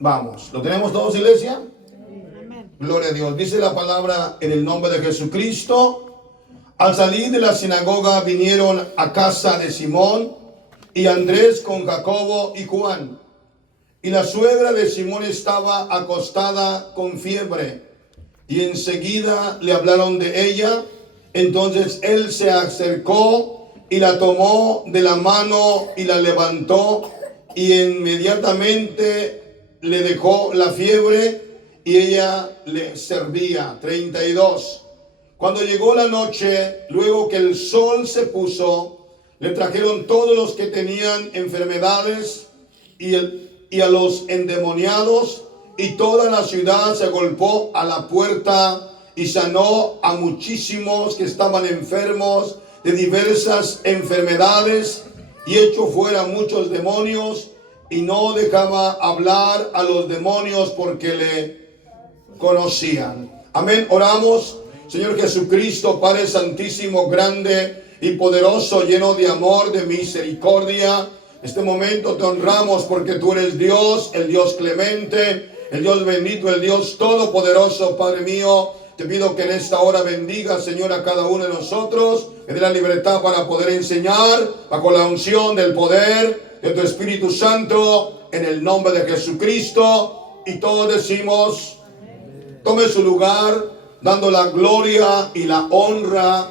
Vamos, ¿lo tenemos todos, iglesia? Amén. Gloria a Dios. Dice la palabra en el nombre de Jesucristo. Al salir de la sinagoga vinieron a casa de Simón y Andrés con Jacobo y Juan. Y la suegra de Simón estaba acostada con fiebre. Y enseguida le hablaron de ella. Entonces él se acercó y la tomó de la mano y la levantó. Y inmediatamente le dejó la fiebre y ella le servía. 32. Cuando llegó la noche, luego que el sol se puso, le trajeron todos los que tenían enfermedades y a los endemoniados, y toda la ciudad se agolpó a la puerta y sanó a muchísimos que estaban enfermos de diversas enfermedades, y echó fuera muchos demonios, y no dejaba hablar a los demonios porque le conocían. Amén. Oramos. Señor Jesucristo, Padre Santísimo, grande y poderoso, lleno de amor, de misericordia, en este momento te honramos porque tú eres Dios, el Dios clemente, el Dios bendito, el Dios todopoderoso. Padre mío, te pido que en esta hora bendiga, Señor, a cada uno de nosotros, que dé la libertad para poder enseñar bajo la unción del poder de tu Espíritu Santo, en el nombre de Jesucristo. Y todos decimos, tome su lugar, dando la gloria y la honra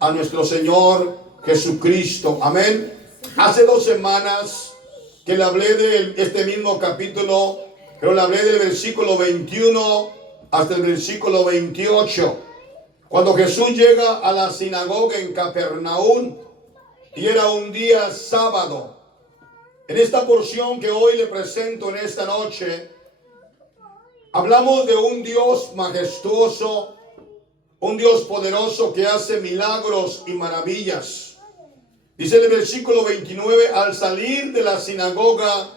a nuestro Señor Jesucristo. Amén. Hace 2 semanas que le hablé de este mismo capítulo, pero le hablé del versículo 21 hasta el versículo 28. Cuando Jesús llega a la sinagoga en Capernaum, y era un día sábado. En esta porción que hoy le presento en esta noche, hablamos de un Dios majestuoso, un Dios poderoso que hace milagros y maravillas. Dice en el versículo 29, al salir de la sinagoga,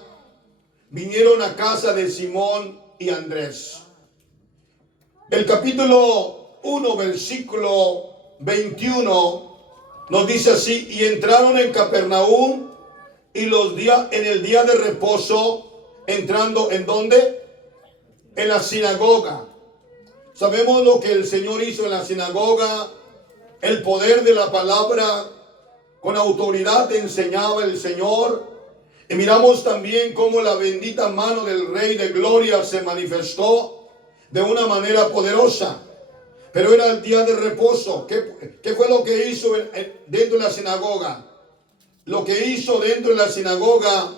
vinieron a casa de Simón y Andrés. El capítulo 1, versículo 21, nos dice así, y entraron en Capernaum, y en el día de reposo, entrando ¿en dónde? En la sinagoga. Sabemos lo que el Señor hizo en la sinagoga, el poder de la palabra, con autoridad enseñaba el Señor. Y miramos también cómo la bendita mano del Rey de Gloria se manifestó de una manera poderosa. Pero era el día de reposo. ¿Qué fue lo que hizo dentro de la sinagoga? Lo que hizo dentro de la sinagoga,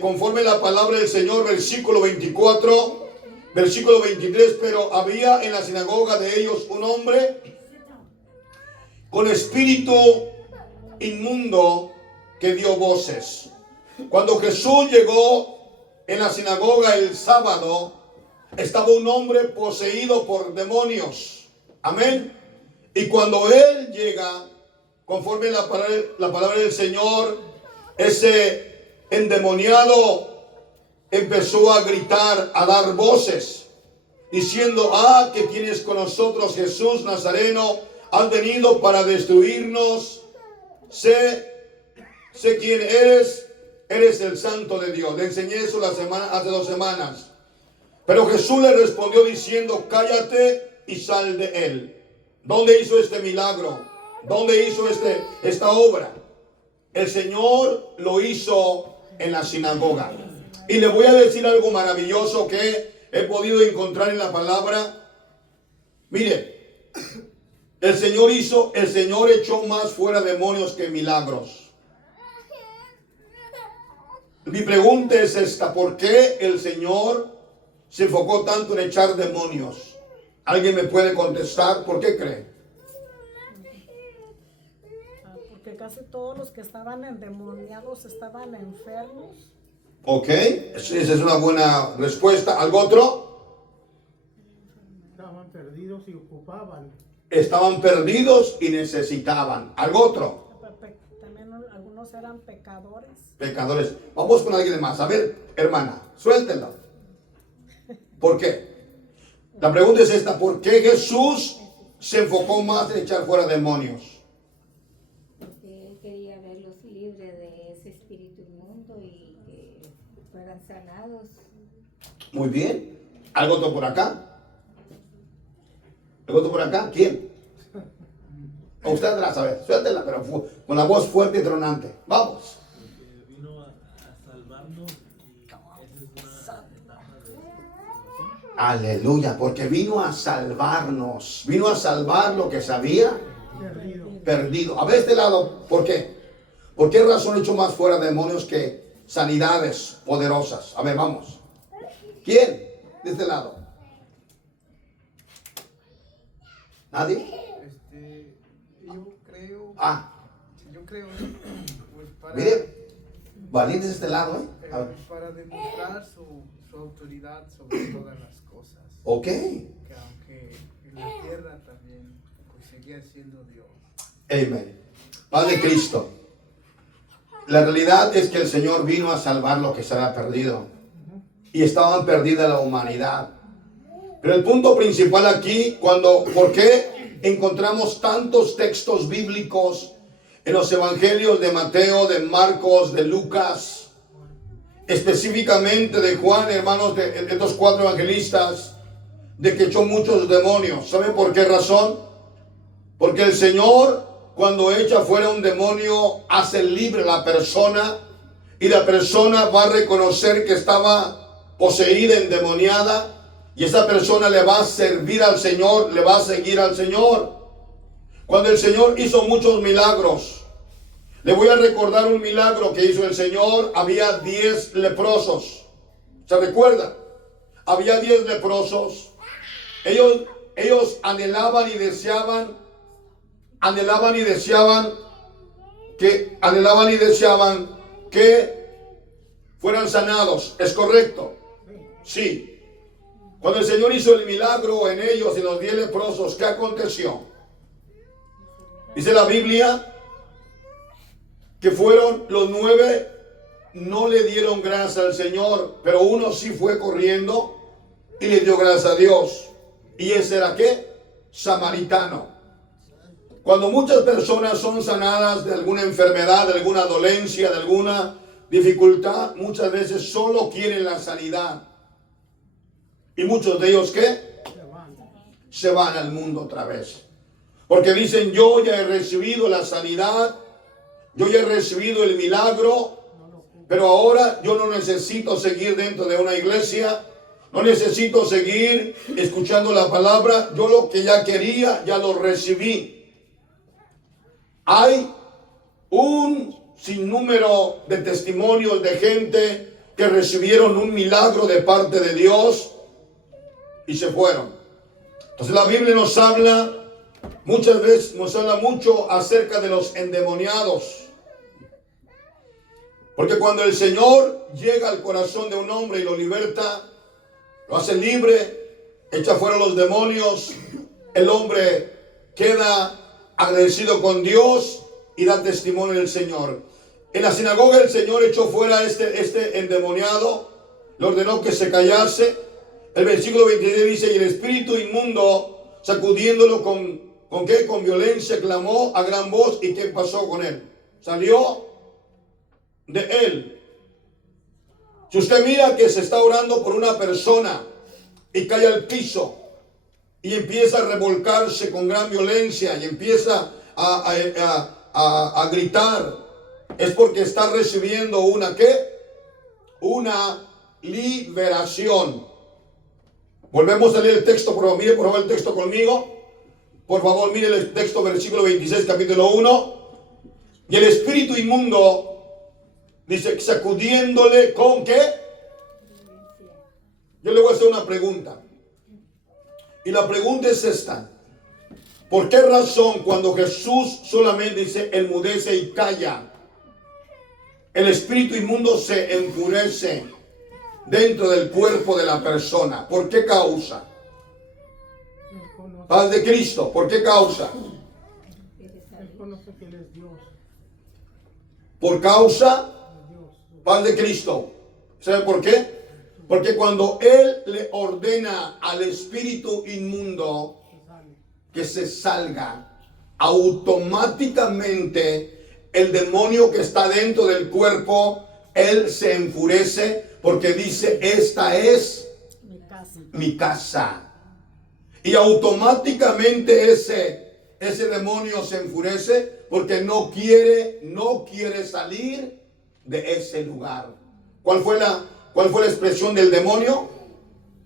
conforme la palabra del Señor, versículo 24, versículo 23, pero había en la sinagoga de ellos un hombre con espíritu inmundo que dio voces. Cuando Jesús llegó en la sinagoga el sábado, estaba un hombre poseído por demonios. Amén. Y cuando él llega, conforme la palabra del Señor, ese endemoniado empezó a gritar, a dar voces, diciendo, ¿qué tienes con nosotros, Jesús Nazareno? Has venido para destruirnos. Sé quién eres el Santo de Dios. Le enseñé eso hace 2 semanas. Pero Jesús le respondió diciendo, cállate y sal de él. ¿Dónde hizo este milagro? ¿Dónde hizo esta obra? El Señor lo hizo en la sinagoga. Y le voy a decir algo maravilloso que he podido encontrar en la palabra. Mire, el Señor echó más fuera demonios que milagros. Mi pregunta es esta: ¿por qué el Señor se enfocó tanto en echar demonios? ¿Alguien me puede contestar? ¿Por qué cree? Porque casi todos los que estaban endemoniados estaban enfermos. Ok, esa es una buena respuesta. ¿Algo otro? Estaban perdidos y ocupaban. Estaban perdidos y necesitaban. ¿Algo otro? También algunos eran pecadores. Pecadores. Vamos con alguien más. A ver, hermana, suéltenla. ¿Por qué? La pregunta es esta: ¿por qué Jesús se enfocó más en echar fuera demonios? Porque él quería verlos libres de ese espíritu inmundo y que fueran sanados. Muy bien. ¿Algo otro por acá? ¿Algo otro por acá? ¿Quién? O usted atrás, a ver, suéltela, pero con la voz fuerte y tronante. Vamos. Vino a salvarnos y esa es una etapa de salvación. Aleluya, porque vino a salvarnos. Vino a salvar lo que se había perdido. A ver este lado, ¿por qué? ¿Por qué razón echó más fuera demonios que sanidades poderosas? A ver, vamos. ¿Quién? De este lado. ¿Nadie? Yo creo, pues para, Mire, valientes de este lado, ¿eh? A ver. para demostrar su autoridad sobre todas las cosas. Ok. Que aunque en la tierra también, pues seguía siendo Dios. Amén. Padre Cristo. La realidad es que el Señor vino a salvar lo que se había perdido. Y estaban perdida la humanidad. Pero el punto principal aquí, ¿por qué encontramos tantos textos bíblicos en los evangelios de Mateo, de Marcos, de Lucas, específicamente de Juan, hermanos, de estos 4 evangelistas, de que echó muchos demonios? ¿Saben por qué razón? Porque el Señor, cuando echa fuera un demonio, hace libre a la persona, y la persona va a reconocer que estaba poseída, endemoniada, y esa persona le va a servir al Señor, le va a seguir al Señor. Cuando el Señor hizo muchos milagros, le voy a recordar un milagro que hizo el Señor. Había 10 leprosos. ¿Se recuerda? Había 10 leprosos. Ellos anhelaban y deseaban que fueran sanados. ¿Es correcto? Sí. Cuando el Señor hizo el milagro en ellos, en los 10 leprosos, ¿qué aconteció? Dice la Biblia que fueron los 9, no le dieron gracias al Señor, pero uno sí fue corriendo y le dio gracias a Dios. ¿Y ese era qué? Samaritano. Cuando muchas personas son sanadas de alguna enfermedad, de alguna dolencia, de alguna dificultad, muchas veces solo quieren la sanidad. Y muchos de ellos, ¿qué? Se van al mundo otra vez. Porque dicen, yo ya he recibido la sanidad, yo ya he recibido el milagro, pero ahora yo no necesito seguir dentro de una iglesia, no necesito seguir escuchando la palabra, yo lo que ya quería, ya lo recibí. Hay un sinnúmero de testimonios de gente que recibieron un milagro de parte de Dios y se fueron. Entonces la Biblia nos habla, muchas veces nos habla mucho acerca de los endemoniados. Porque cuando el Señor llega al corazón de un hombre y lo liberta, lo hace libre, echa fuera los demonios, el hombre queda agradecido con Dios y da testimonio del Señor. En la sinagoga el Señor echó fuera este endemoniado, le ordenó que se callase. El versículo 23 dice, y el espíritu inmundo, sacudiéndolo ¿con qué? Con violencia, clamó a gran voz. ¿Y qué pasó con él? Salió de él. Si usted mira que se está orando por una persona y cae al piso y empieza a revolcarse con gran violencia y empieza a gritar, es porque está recibiendo una ¿qué? Una liberación. Volvemos a leer el texto, por favor, mire por favor el texto conmigo. Por favor, mire el texto, versículo 26, capítulo 1. Y el espíritu inmundo, dice, sacudiéndole ¿con qué? Yo le voy a hacer una pregunta. Y la pregunta es esta. ¿Por qué razón cuando Jesús solamente dice enmudece y calla, el espíritu inmundo se enfurece dentro del cuerpo de la persona? ¿Por qué causa? Paz de Cristo, ¿por qué causa? Él conoce que Él es Dios. Por causa, paz de Cristo. ¿Sabe por qué? Porque cuando Él le ordena al espíritu inmundo que se salga, automáticamente el demonio que está dentro del cuerpo, él se enfurece porque dice, esta es casa. mi casa. Y automáticamente ese demonio se enfurece porque no quiere salir de ese lugar. ¿Cuál fue la expresión del demonio?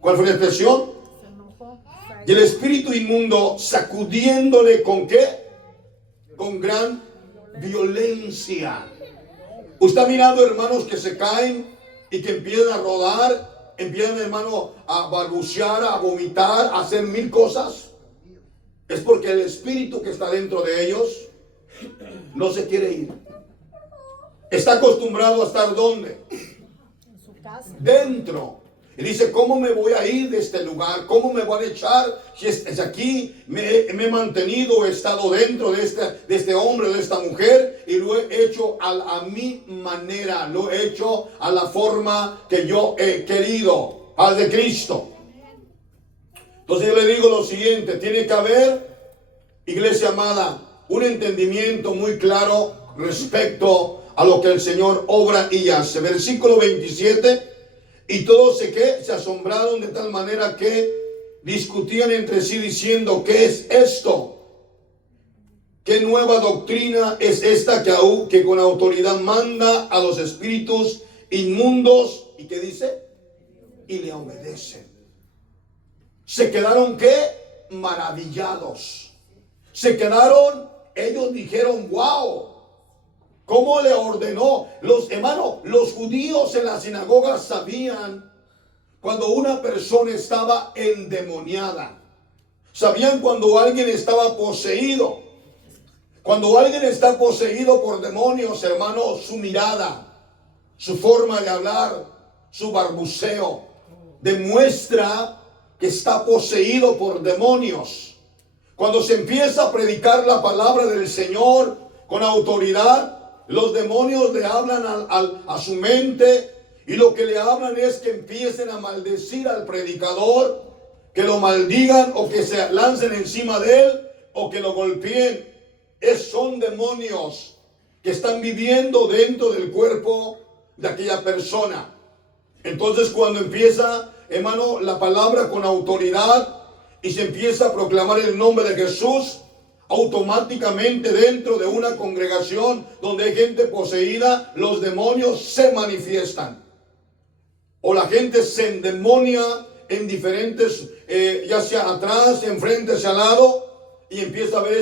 ¿Cuál fue la expresión? Se enojó. Y el espíritu inmundo sacudiéndole ¿con qué? Con gran violencia. Usted ha mirado, hermanos, que se caen y que empiezan a rodar, empiezan, hermano, a balbucear, a vomitar, a hacer mil cosas. Es porque el espíritu que está dentro de ellos no se quiere ir. Está acostumbrado a estar ¿dónde? En su casa. Dentro. Y dice, ¿cómo me voy a ir de este lugar? ¿Cómo me van a echar? Si es aquí, me he mantenido, he estado dentro de este hombre, de esta mujer, y lo he hecho a mi manera, lo he hecho a la forma que yo he querido, al de Cristo. Entonces yo le digo lo siguiente, tiene que haber, iglesia amada, un entendimiento muy claro respecto a lo que el Señor obra y hace. Versículo 27. Y todos se asombraron de tal manera que discutían entre sí diciendo, ¿qué es esto? ¿Qué nueva doctrina es esta que con autoridad manda a los espíritus inmundos? ¿Y qué dice? Y le obedecen. Se quedaron ¿qué? Maravillados. Se quedaron, ellos dijeron, wow. ¿Cómo le ordenó? Los judíos en la sinagoga sabían cuando una persona estaba endemoniada. Sabían cuando alguien estaba poseído. Cuando alguien está poseído por demonios, hermano, su mirada, su forma de hablar, su balbuceo, demuestra que está poseído por demonios. Cuando se empieza a predicar la palabra del Señor con autoridad, los demonios le hablan a su mente y lo que le hablan es que empiecen a maldecir al predicador, que lo maldigan o que se lancen encima de él o que lo golpeen. Son demonios que están viviendo dentro del cuerpo de aquella persona. Entonces cuando empieza, hermano, la palabra con autoridad y se empieza a proclamar el nombre de Jesús, automáticamente dentro de una congregación donde hay gente poseída, los demonios se manifiestan. O la gente se endemonia en diferentes, ya sea atrás, enfrente, hacia al lado, y empieza a ver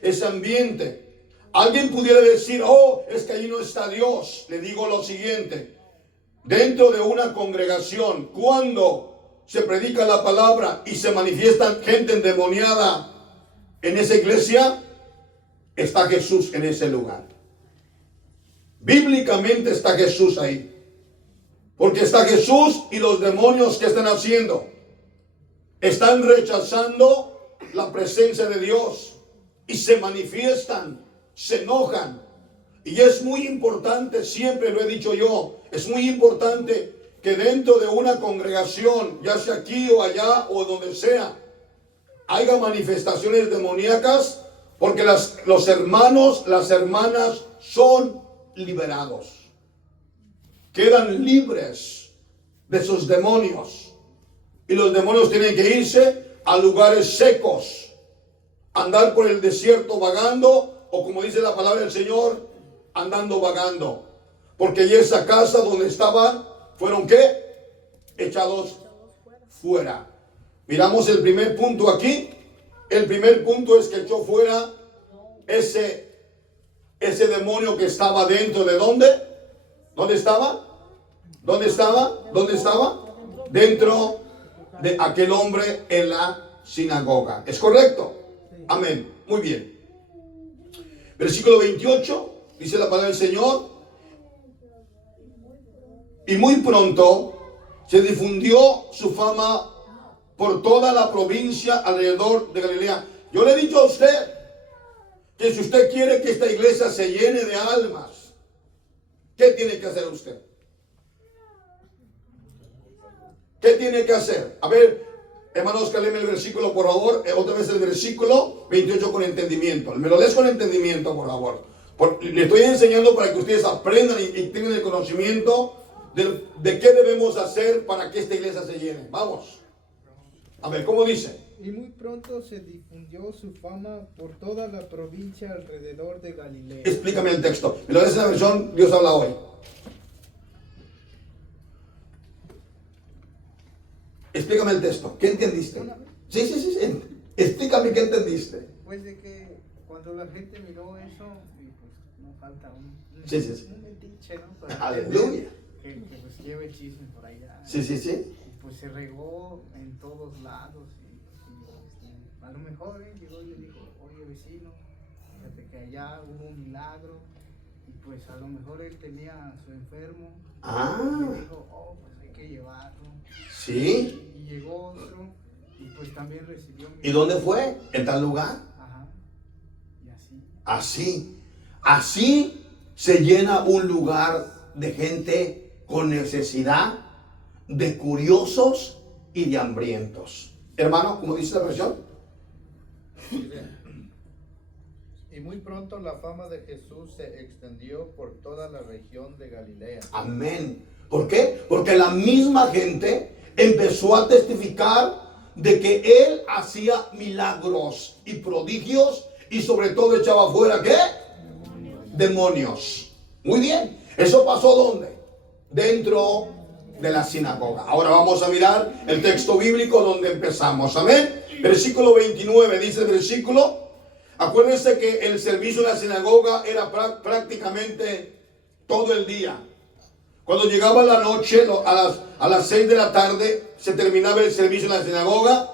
ese ambiente. Alguien pudiera decir, oh, es que allí no está Dios. Le digo lo siguiente, dentro de una congregación, cuando se predica la palabra y se manifiestan gente endemoniada, en esa iglesia está Jesús en ese lugar. Bíblicamente está Jesús ahí. Porque está Jesús y los demonios que están haciendo. Están rechazando la presencia de Dios y se manifiestan, se enojan. Y es muy importante, siempre lo he dicho yo, es muy importante que dentro de una congregación, ya sea aquí o allá o donde sea, haya manifestaciones demoníacas, porque los hermanos, las hermanas son liberados. Quedan libres de sus demonios. Y los demonios tienen que irse a lugares secos, andar por el desierto vagando, o como dice la palabra del Señor, andando vagando. Porque ya esa casa donde estaban, ¿fueron qué? Echados fuera. Miramos el primer punto aquí. El primer punto es que echó fuera ese demonio que estaba dentro de ¿dónde? ¿Dónde estaba? ¿Dónde estaba? ¿Dónde estaba? Dentro de aquel hombre en la sinagoga. ¿Es correcto? Amén. Muy bien. Versículo 28, dice la palabra del Señor. Y muy pronto se difundió su fama por toda la provincia alrededor de Galilea. Yo le he dicho a usted que si usted quiere que esta iglesia se llene de almas, ¿qué tiene que hacer usted? ¿Qué tiene que hacer? A ver, hermanos, que léeme el versículo, por favor. Otra vez el versículo 28 con entendimiento. Me lo lees con entendimiento, por favor. Le estoy enseñando para que ustedes aprendan y tengan el conocimiento de qué debemos hacer para que esta iglesia se llene. Vamos. A ver, ¿cómo dice? Y muy pronto se difundió su fama por toda la provincia alrededor de Galilea. Explícame el texto. Me lo des en la versión Dios habla hoy. Explícame el texto. ¿Qué entendiste? Sí. Explícame qué entendiste. Pues de que cuando la gente miró eso, y pues no falta un Sí. un metiche, ¿no? Para Aleluya. Que pues lleve chisme por allá. Sí. Y pues se regó en todos lados. A lo mejor llegó y le dijo, oye vecino, fíjate que allá hubo un milagro. Y pues a lo mejor él tenía a su enfermo. Y le dijo, oh, pues hay que llevarlo. Sí. Y llegó otro y pues también recibió ¿Y dónde fue? ¿En tal lugar? Ajá. Y así. Así se llena un lugar de gente con necesidad, de curiosos y de hambrientos. Hermano, ¿cómo dice la versión? Y muy pronto la fama de Jesús se extendió por toda la región de Galilea. Amén. ¿Por qué? Porque la misma gente empezó a testificar de que él hacía milagros y prodigios y sobre todo echaba fuera ¿qué? Demonios. Muy bien. ¿Eso pasó dónde? Dentro de la sinagoga. Ahora vamos a mirar el texto bíblico donde empezamos. Amén. Versículo 29 dice el versículo. Acuérdense que el servicio en la sinagoga era prácticamente todo el día. Cuando llegaba la noche, a las 6 de la tarde, se terminaba el servicio en la sinagoga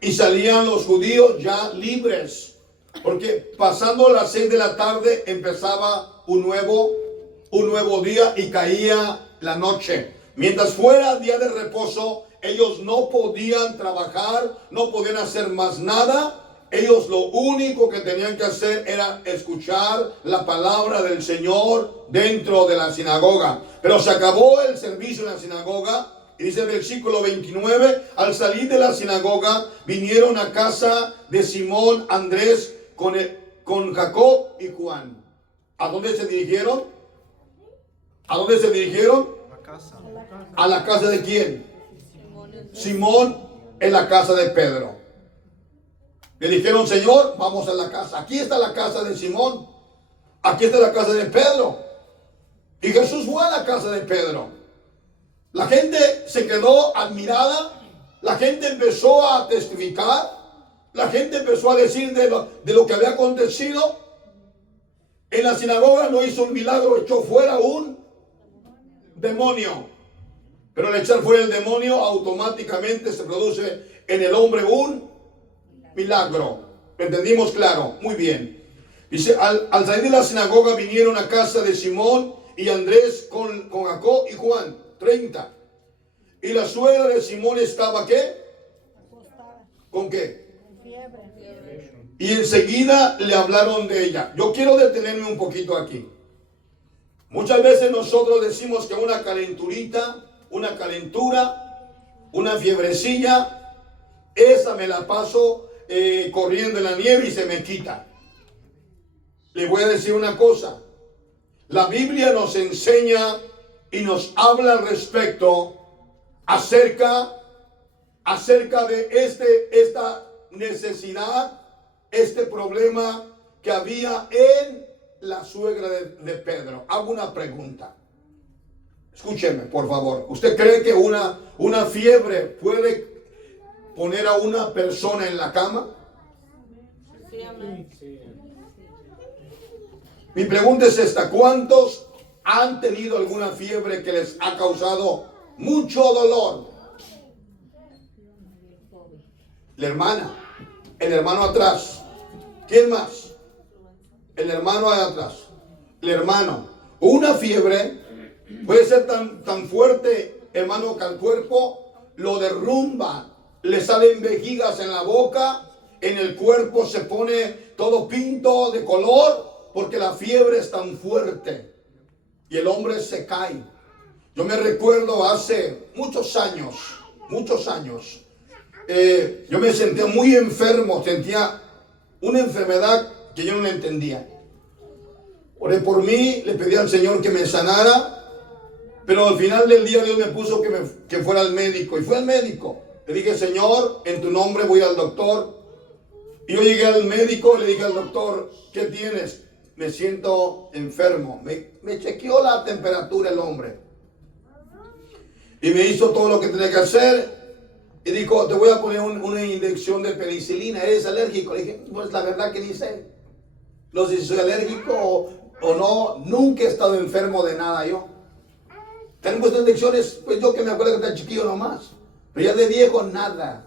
y salían los judíos ya libres. Porque pasando las 6 de la tarde empezaba un nuevo día y caía la noche. Mientras fuera día de reposo, ellos no podían trabajar, no podían hacer más nada. Ellos lo único que tenían que hacer era escuchar la palabra del Señor dentro de la sinagoga. Pero se acabó el servicio en la sinagoga. Y dice el versículo 29, al salir de la sinagoga, vinieron a casa de Simón, Andrés, con Jacob y Juan. ¿A dónde se dirigieron? ¿A dónde se dirigieron? ¿A la casa de quién? Simón, en la casa de Pedro. Le dijeron, Señor, vamos a la casa. Aquí está la casa de Simón. Aquí está la casa de Pedro. Y Jesús fue a la casa de Pedro. La gente se quedó admirada. La gente empezó a testificar. La gente empezó a decir de lo que había acontecido. En la sinagoga no hizo un milagro, echó fuera un demonio. Pero al echar fuera el demonio, automáticamente se produce en el hombre un milagro. ¿Entendimos claro? Muy bien. Dice, al salir de la sinagoga vinieron a casa de Simón y Andrés con Jacob y Juan. 30. Y la suegra de Simón estaba ¿qué? Acostada, ¿Con qué? con fiebre. Y enseguida le hablaron de ella. Yo quiero detenerme un poquito aquí. Muchas veces nosotros decimos que una calenturita, una calentura, una fiebrecilla, esa me la paso corriendo en la nieve y se me quita. Le voy a decir una cosa. La Biblia nos enseña y nos habla al respecto acerca de esta necesidad, este problema que había en la suegra de Pedro. Hago una pregunta. Escúcheme, por favor. ¿Usted cree que una fiebre puede poner a una persona en la cama? Sí, amén. Mi pregunta es esta: ¿cuántos han tenido alguna fiebre que les ha causado mucho dolor? La hermana, el hermano atrás. ¿Quién más? El hermano de atrás. El hermano. Una fiebre puede ser tan fuerte, hermano, que al cuerpo lo derrumba. Le salen vejigas en la boca, en el cuerpo se pone todo pinto de color, porque la fiebre es tan fuerte y el hombre se cae. Yo me recuerdo hace muchos años, yo me sentía muy enfermo, sentía una enfermedad que yo no entendía. Oré por mí, le pedí al Señor que me sanara, pero al final del día Dios me puso que fuera al médico, y fui al médico. Le dije, Señor, en tu nombre voy al doctor. Y yo llegué al médico y le dije al doctor, ¿qué tienes? Me siento enfermo. Me chequeó la temperatura el hombre. Y me hizo todo lo que tenía que hacer. Y dijo, te voy a poner una inyección de penicilina. ¿Eres alérgico? Le dije, pues la verdad que ni sé. No sé si soy alérgico o no. Nunca he estado enfermo de nada yo. Tengo estas inyecciones, pues yo que me acuerdo que era chiquillo nomás. Pero ya de viejo nada.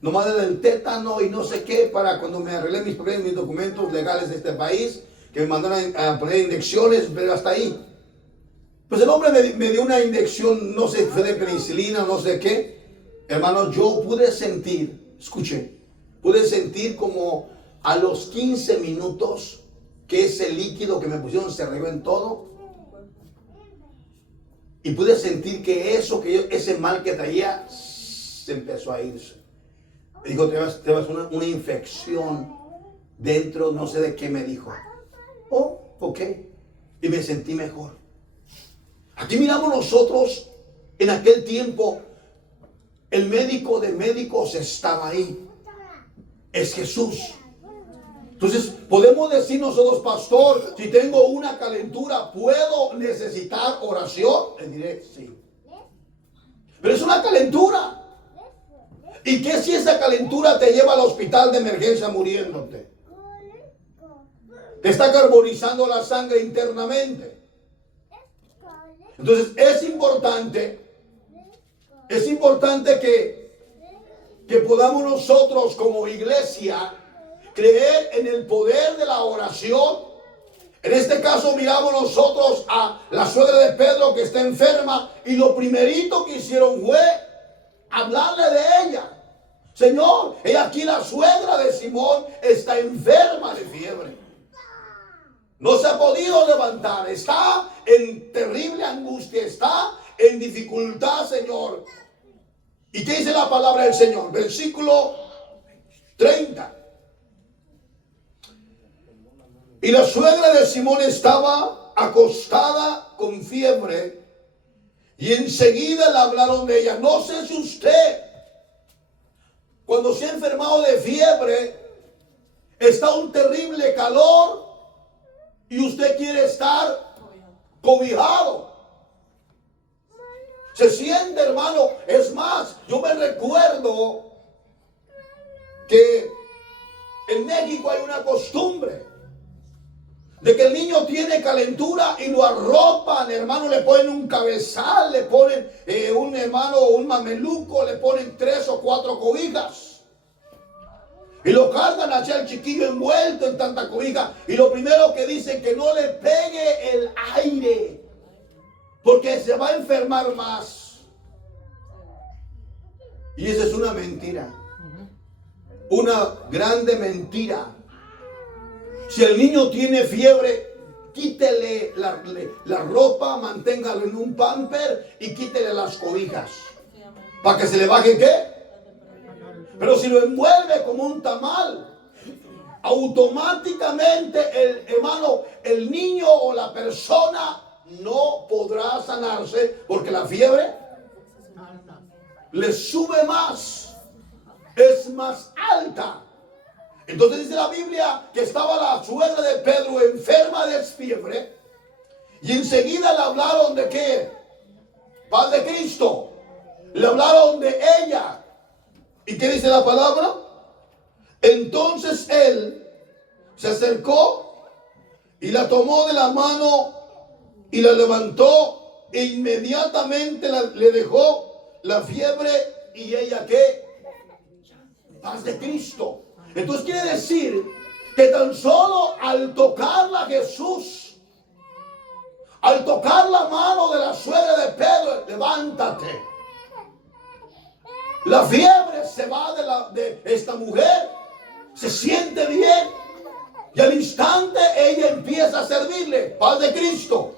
Nomás era del tétano y no sé qué, para cuando me arreglé mis papeles, mis documentos legales de este país, que me mandaron a poner inyecciones, pero hasta ahí. Pues el hombre me dio una inyección, no sé, fue de penicilina, no sé qué. Hermano, yo pude sentir, escuche, pude sentir como a los 15 minutos que ese líquido que me pusieron se regó en todo. Y pude sentir que ese mal que traía se empezó a irse. Me dijo, te vas una infección dentro, no sé de qué me dijo. Oh, ok. Y me sentí mejor. Aquí miramos nosotros, en aquel tiempo, el médico de médicos estaba ahí. Es Jesús. Entonces, podemos decir nosotros, pastor, si tengo una calentura, ¿puedo necesitar oración? Le diré, sí. Pero es una calentura. ¿Y qué si esa calentura te lleva al hospital de emergencia muriéndote? Te está carbonizando la sangre internamente. Entonces es importante que podamos nosotros como iglesia creer en el poder de la oración. En este caso miramos nosotros a la suegra de Pedro que está enferma y lo primerito que hicieron fue hablarle de ella. Señor, he aquí la suegra de Simón está enferma de fiebre. No se ha podido levantar, está en terrible angustia, está en dificultad, Señor. ¿Y qué dice la palabra del Señor? Versículo 30. Y la suegra de Simón estaba acostada con fiebre y enseguida le hablaron de ella. No sé si usted, cuando se ha enfermado de fiebre, está un terrible calor y usted quiere estar cobijado. Se siente, hermano. Es más, yo me recuerdo que en México hay una costumbre de que el niño tiene calentura y lo arropan, hermano, le ponen un cabezal, le ponen un mameluco, le ponen 3 o 4 cobijas. Y lo cargan hacia el chiquillo envuelto en tanta cobija. Y lo primero que dicen, que no le pegue el aire, porque se va a enfermar más. Y esa es una mentira. Una grande mentira. Si el niño tiene fiebre, quítele la ropa, manténgalo en un pamper y quítele las cobijas. ¿Para que se le baje qué? Pero si lo envuelve como un tamal, automáticamente el niño o la persona no podrá sanarse, porque la fiebre le sube más, es más alta. Entonces dice la Biblia que estaba la suegra de Pedro enferma de fiebre y enseguida le hablaron de qué? Paz de Cristo. Le hablaron de ella. ¿Y qué dice la palabra? Entonces él se acercó y la tomó de la mano y la levantó e inmediatamente le dejó la fiebre. ¿Y ella qué? Paz de Cristo. Entonces quiere decir que tan solo al tocarla Jesús, al tocar la mano de la suegra de Pedro, levántate. La fiebre se va de esta mujer, se siente bien y al instante ella empieza a servirle. Paz de Cristo.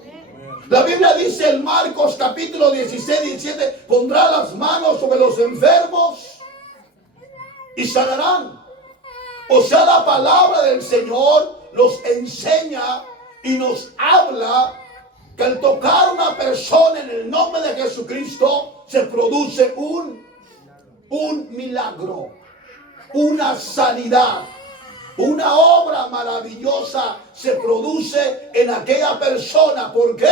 La Biblia dice en Marcos capítulo 16, 17, pondrá las manos sobre los enfermos y sanarán. O sea, la palabra del Señor nos enseña y nos habla que al tocar a una persona en el nombre de Jesucristo se produce un un milagro, una sanidad, una obra maravillosa se produce en aquella persona. ¿Por qué?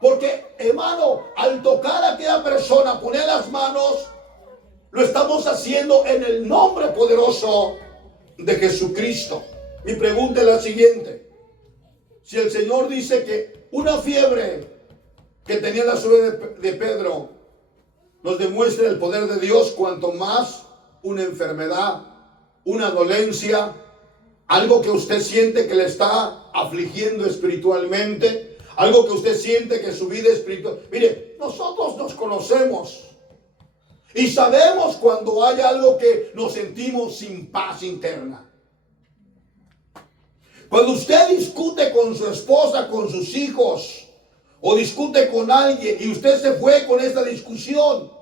Porque, hermano, al tocar a aquella persona, poner las manos, lo estamos haciendo en el nombre poderoso de Jesucristo. Mi pregunta es la siguiente: si el Señor dice que una fiebre que tenía la suegra de Pedro nos demuestra el poder de Dios, cuanto más una enfermedad, una dolencia, algo que usted siente que le está afligiendo espiritualmente, algo que usted siente que su vida espiritual. Mire, nosotros nos conocemos y sabemos cuando hay algo que nos sentimos sin paz interna. Cuando usted discute con su esposa, con sus hijos, o discute con alguien y usted se fue con esta discusión,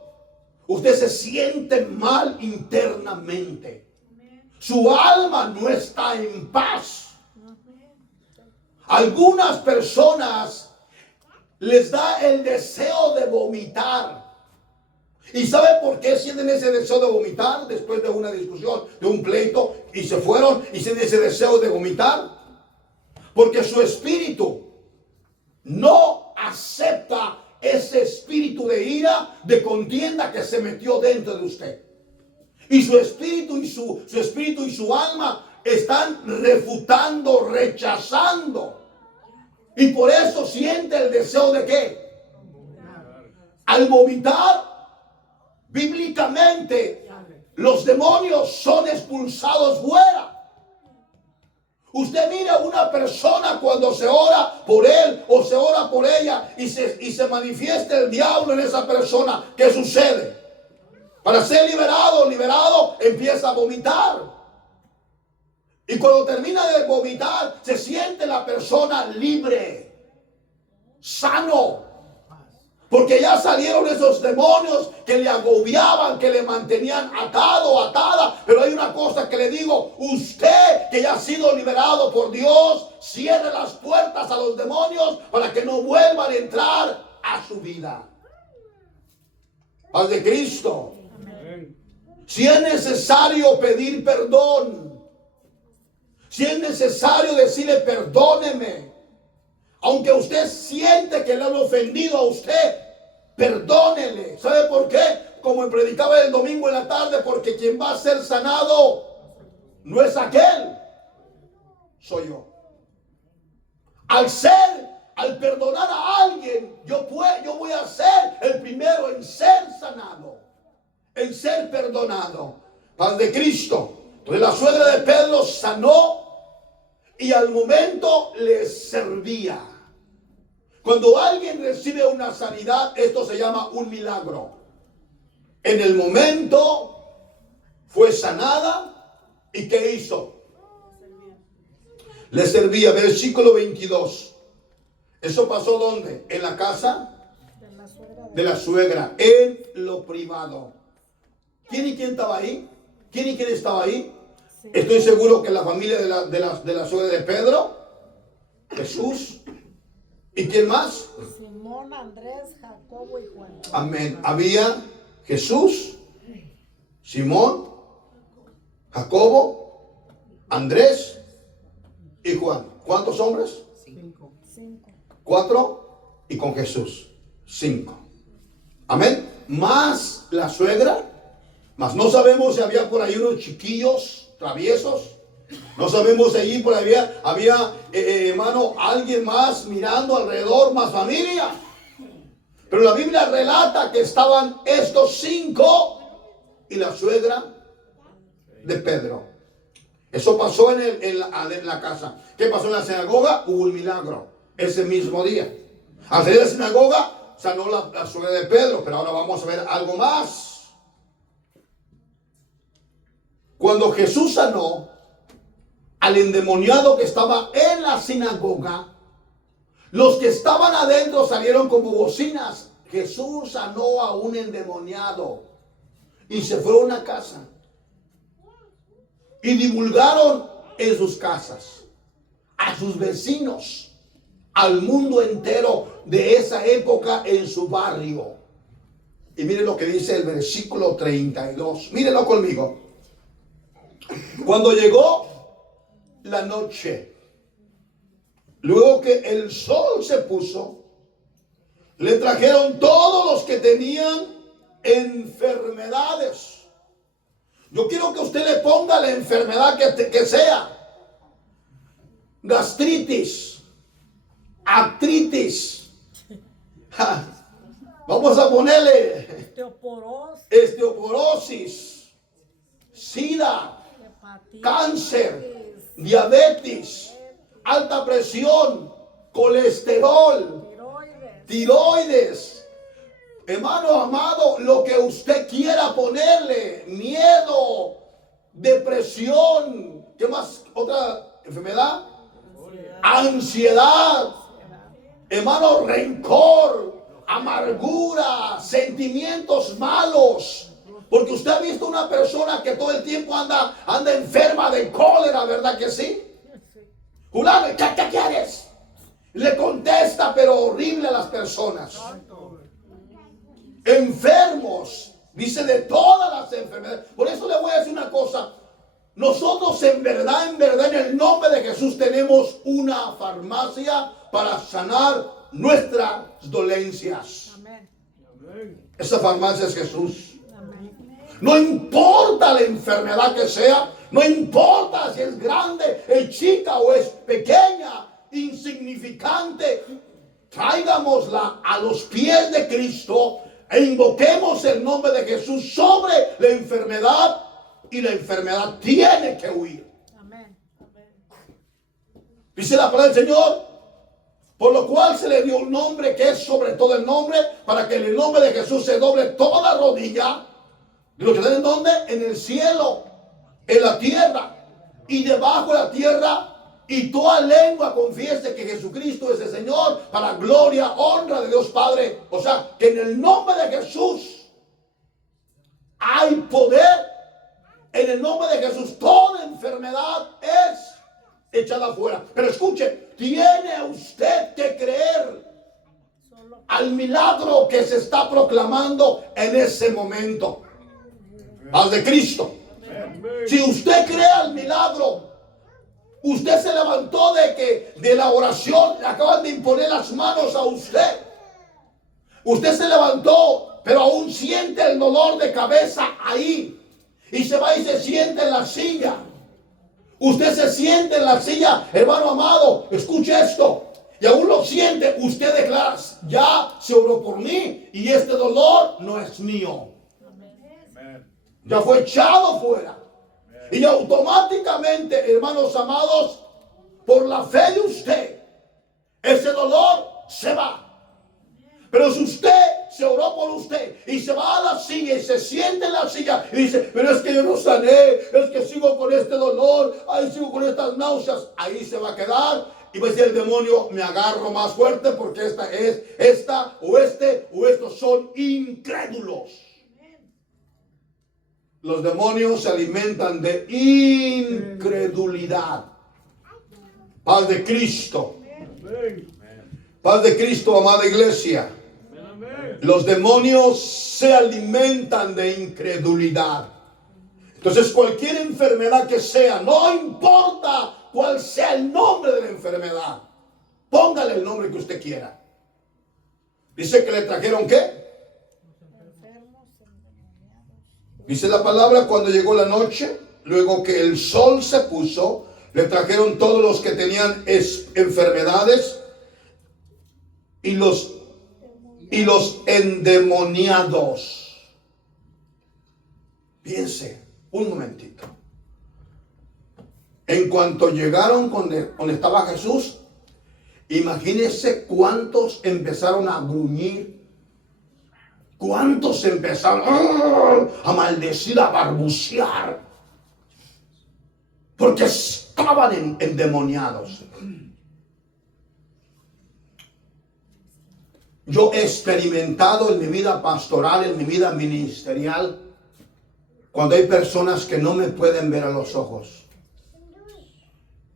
usted se siente mal internamente. Su alma no está en paz. Algunas personas les da el deseo de vomitar. ¿Y sabe por qué sienten ese deseo de vomitar después de una discusión, de un pleito, y se fueron y sienten ese deseo de vomitar? Porque su espíritu no acepta ese espíritu de ira, de contienda que se metió dentro de usted. Y su espíritu y su alma están refutando, rechazando. Y por eso siente el deseo de ¿qué? Al vomitar, bíblicamente, los demonios son expulsados fuera. Usted mira a una persona cuando se ora por él o se ora por ella y se manifiesta el diablo en esa persona. ¿Qué sucede? Para ser liberado, empieza a vomitar. Y cuando termina de vomitar, se siente la persona libre, sano. Porque ya salieron esos demonios que le agobiaban, que le mantenían atado, atada. Pero hay una cosa que le digo: usted que ya ha sido liberado por Dios, cierre las puertas a los demonios para que no vuelvan a entrar a su vida. Paz de Cristo. Si es necesario pedir perdón, si es necesario decirle perdóneme, aunque usted siente que le han ofendido a usted, perdónele. ¿Sabe por qué? Como predicaba el domingo en la tarde, porque quien va a ser sanado no es aquel, soy yo. Al perdonar a alguien, yo voy a ser el primero en ser sanado, en ser perdonado. Paz de Cristo. Entonces la suegra de Pedro sanó y al momento les servía. Cuando alguien recibe una sanidad, esto se llama un milagro. En el momento fue sanada y ¿qué hizo? Le servía. Versículo 22. ¿Eso pasó dónde? En la casa de la suegra, en lo privado. ¿Quién y quién estaba ahí? ¿Quién y quién estaba ahí? Sí. Estoy seguro que la familia de la suegra de Pedro, Jesús, ¿y quién más? Simón, Andrés, Jacobo y Juan. Amén. Había Jesús, Simón, Jacobo, Andrés y Juan. ¿Cuántos hombres? 5. 4 y con Jesús 5. Amén. Más la suegra. Más no sabemos si había por ahí unos chiquillos traviesos. No sabemos si allí por ahí había hermano, alguien más mirando alrededor, más familia. Pero la Biblia relata que estaban estos 5 y la suegra de Pedro. Eso pasó en la casa. ¿Qué pasó en la sinagoga? Hubo un milagro ese mismo día. Al salir de la sinagoga sanó la suegra de Pedro. Pero ahora vamos a ver algo más. Cuando Jesús sanó al endemoniado que estaba en la sinagoga, los que estaban adentro salieron como bocinas. Jesús sanó a un endemoniado y se fueron a casa y divulgaron en sus casas, a sus vecinos, al mundo entero de esa época en su barrio. Y miren lo que dice el versículo 32. Mírenlo conmigo. Cuando llegó la noche, luego que el sol se puso, le trajeron todos los que tenían enfermedades. Yo quiero que usted le ponga la enfermedad que sea. Gastritis, artritis. Vamos a ponerle osteoporosis, sida, hepatitis, cáncer, diabetes, alta presión, colesterol, tiroides. Hermano amado, lo que usted quiera ponerle, miedo, depresión, ¿qué más? ¿Otra enfermedad? Ansiedad, hermano, rencor, amargura, sentimientos malos. Porque usted ha visto una persona que todo el tiempo anda enferma de cólera, ¿verdad que sí? Fulano, ¿qué quieres? Le contesta, pero horrible a las personas. Enfermos, dice de todas las enfermedades. Por eso le voy a decir una cosa. Nosotros en verdad, en el nombre de Jesús tenemos una farmacia para sanar nuestras dolencias. Amén. Esa farmacia es Jesús. Amén. No importa la enfermedad que sea, no importa si es grande, es chica o es pequeña, insignificante, traigámosla a los pies de Cristo e invoquemos el nombre de Jesús sobre la enfermedad y la enfermedad tiene que huir. Amén. Dice la palabra del Señor, por lo cual se le dio un nombre que es sobre todo el nombre, para que en el nombre de Jesús se doble toda rodilla de los que están en donde, en el cielo, en la tierra y debajo de la tierra, y toda lengua confiese que Jesucristo es el Señor, para gloria, honra de Dios Padre. O sea, que en el nombre de Jesús hay poder. En el nombre de Jesús toda enfermedad es echada afuera. Pero escuche, tiene usted que creer al milagro que se está proclamando en ese momento. Paz de Cristo. Si usted cree al milagro, usted se levantó de la oración, le acaban de imponer las manos a usted. Usted se levantó, pero aún siente el dolor de cabeza ahí. Y se va y se siente en la silla. Usted se siente en la silla, hermano amado, escuche esto. Y aún lo siente, usted declara, ya se oró por mí y este dolor no es mío. Ya fue echado fuera. Y automáticamente, hermanos amados, por la fe de usted, ese dolor se va. Pero si usted se oró por usted y se va a la silla y se siente en la silla y dice, pero es que yo no sané, es que sigo con este dolor, ahí sigo con estas náuseas, ahí se va a quedar y va a decir el demonio, me agarro más fuerte porque esta o estos son incrédulos. Los demonios se alimentan de incredulidad. Paz de Cristo. Paz de Cristo, amada iglesia. Los demonios se alimentan de incredulidad. Entonces cualquier enfermedad que sea, no importa cuál sea el nombre de la enfermedad, póngale el nombre que usted quiera. Dice que le trajeron ¿qué? Dice la palabra, cuando llegó la noche, luego que el sol se puso, le trajeron todos los que tenían enfermedades y los endemoniados. Piense un momentito. En cuanto llegaron donde estaba Jesús, imagínense cuántos empezaron a gruñir. ¿Cuántos empezaron a maldecir, a balbucear? Porque estaban endemoniados. Yo he experimentado en mi vida pastoral, en mi vida ministerial, cuando hay personas que no me pueden ver a los ojos.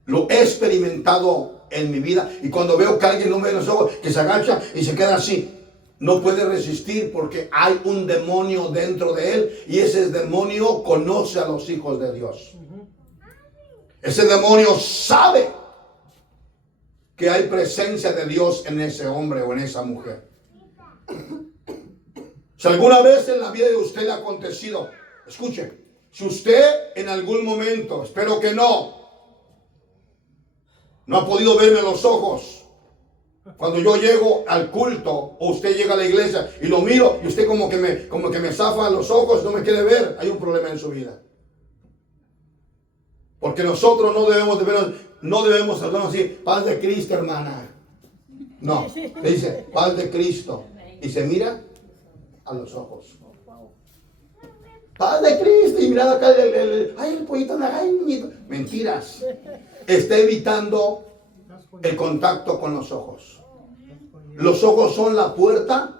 Lo he experimentado en mi vida. Y cuando veo que alguien no me ve a los ojos, que se agacha y se queda así. no puede resistir porque hay un demonio dentro de él y ese demonio conoce a los hijos de Dios. Ese demonio sabe que hay presencia de Dios en ese hombre o en esa mujer. Si alguna vez en la vida de usted le ha acontecido, escuche, si usted en algún momento, espero que no ha podido verme en los ojos, cuando yo llego al culto o usted llega a la iglesia y lo miro y usted como que me zafa los ojos, no me quiere ver, hay un problema en su vida. Porque nosotros no debemos hablar así, paz de Cristo, hermana. No, le dice paz de Cristo y se mira a los ojos. Paz de Cristo y mirando acá el pollito, ay, niñito. Mentiras. Está evitando el contacto con los ojos. Los ojos son la puerta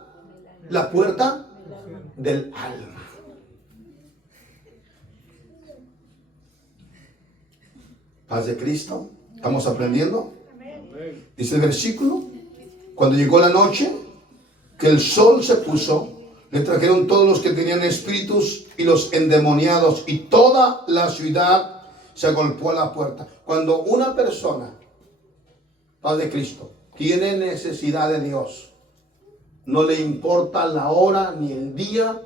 del alma. Paz de Cristo. ¿Estamos aprendiendo? Dice el versículo, cuando llegó la noche, que el sol se puso, le trajeron todos los que tenían espíritus y los endemoniados, y toda la ciudad se agolpó a la puerta. Cuando una persona, paz de Cristo, tiene necesidad de Dios, no le importa la hora ni el día,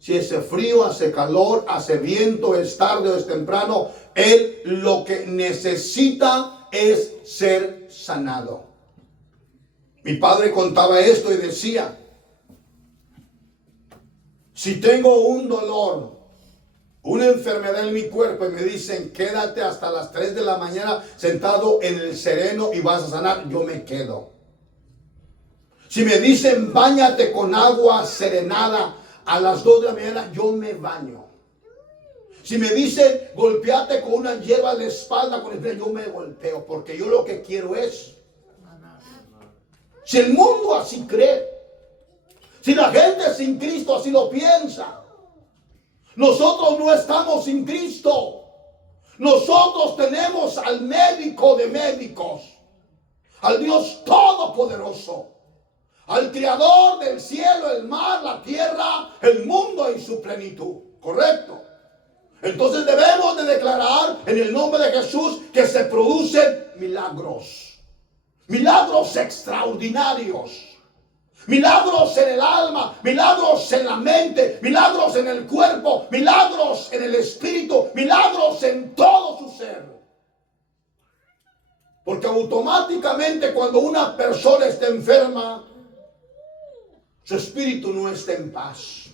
si hace frío, hace calor, hace viento, es tarde o es temprano, él lo que necesita es ser sanado. Mi padre contaba esto y decía, si tengo un dolor, una enfermedad en mi cuerpo y me dicen quédate hasta las 3 de la mañana sentado en el sereno y vas a sanar, yo me quedo. Si me dicen báñate con agua serenada a las 2 de la mañana, yo me baño. Si me dicen golpeate con una hierba de espalda, yo me golpeo, porque yo lo que quiero es. Si el mundo así cree, si la gente sin Cristo así lo piensa, nosotros no estamos sin Cristo. Nosotros tenemos al médico de médicos, al Dios todopoderoso, al creador del cielo, el mar, la tierra, el mundo en su plenitud. ¿Correcto? Entonces debemos de declarar en el nombre de Jesús que se producen milagros. Milagros extraordinarios. Milagros en el alma, milagros en la mente, milagros en el cuerpo, milagros en el espíritu, milagros en todo su ser. Porque automáticamente cuando una persona está enferma, su espíritu no está en paz.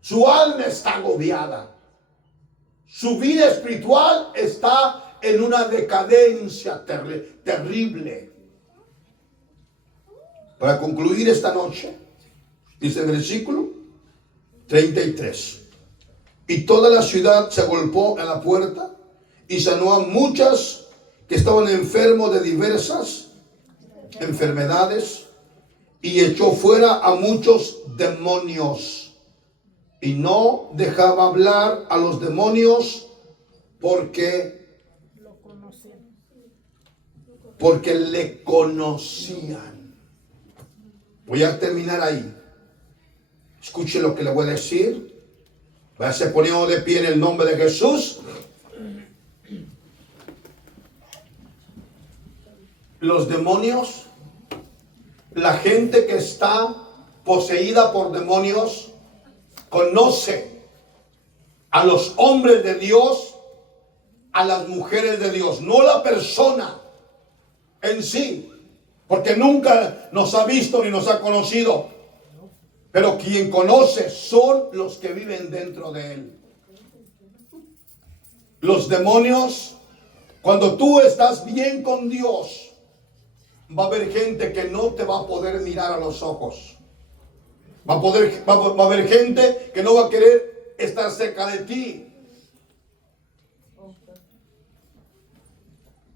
Su alma está agobiada. Su vida espiritual está en una decadencia terrible. Para concluir esta noche, dice el versículo 33. Y toda la ciudad se agolpó a la puerta y sanó a muchas que estaban enfermos de diversas enfermedades y echó fuera a muchos demonios. Y no dejaba hablar a los demonios porque le conocían. Voy a terminar ahí. Escuche lo que le voy a decir. Váyase poniendo de pie en el nombre de Jesús. Los demonios, la gente que está poseída por demonios, conoce a los hombres de Dios, a las mujeres de Dios, no la persona en sí, porque nunca nos ha visto ni nos ha conocido, pero quien conoce son los que viven dentro de él. Los demonios, cuando tú estás bien con Dios, va a haber gente que no te va a poder mirar a los ojos. Va a haber gente que no va a querer estar cerca de ti.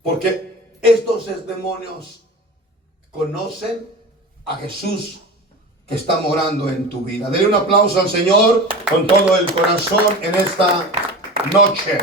Porque estos demonios conocen a Jesús que está morando en tu vida. Dele un aplauso al Señor con todo el corazón en esta noche.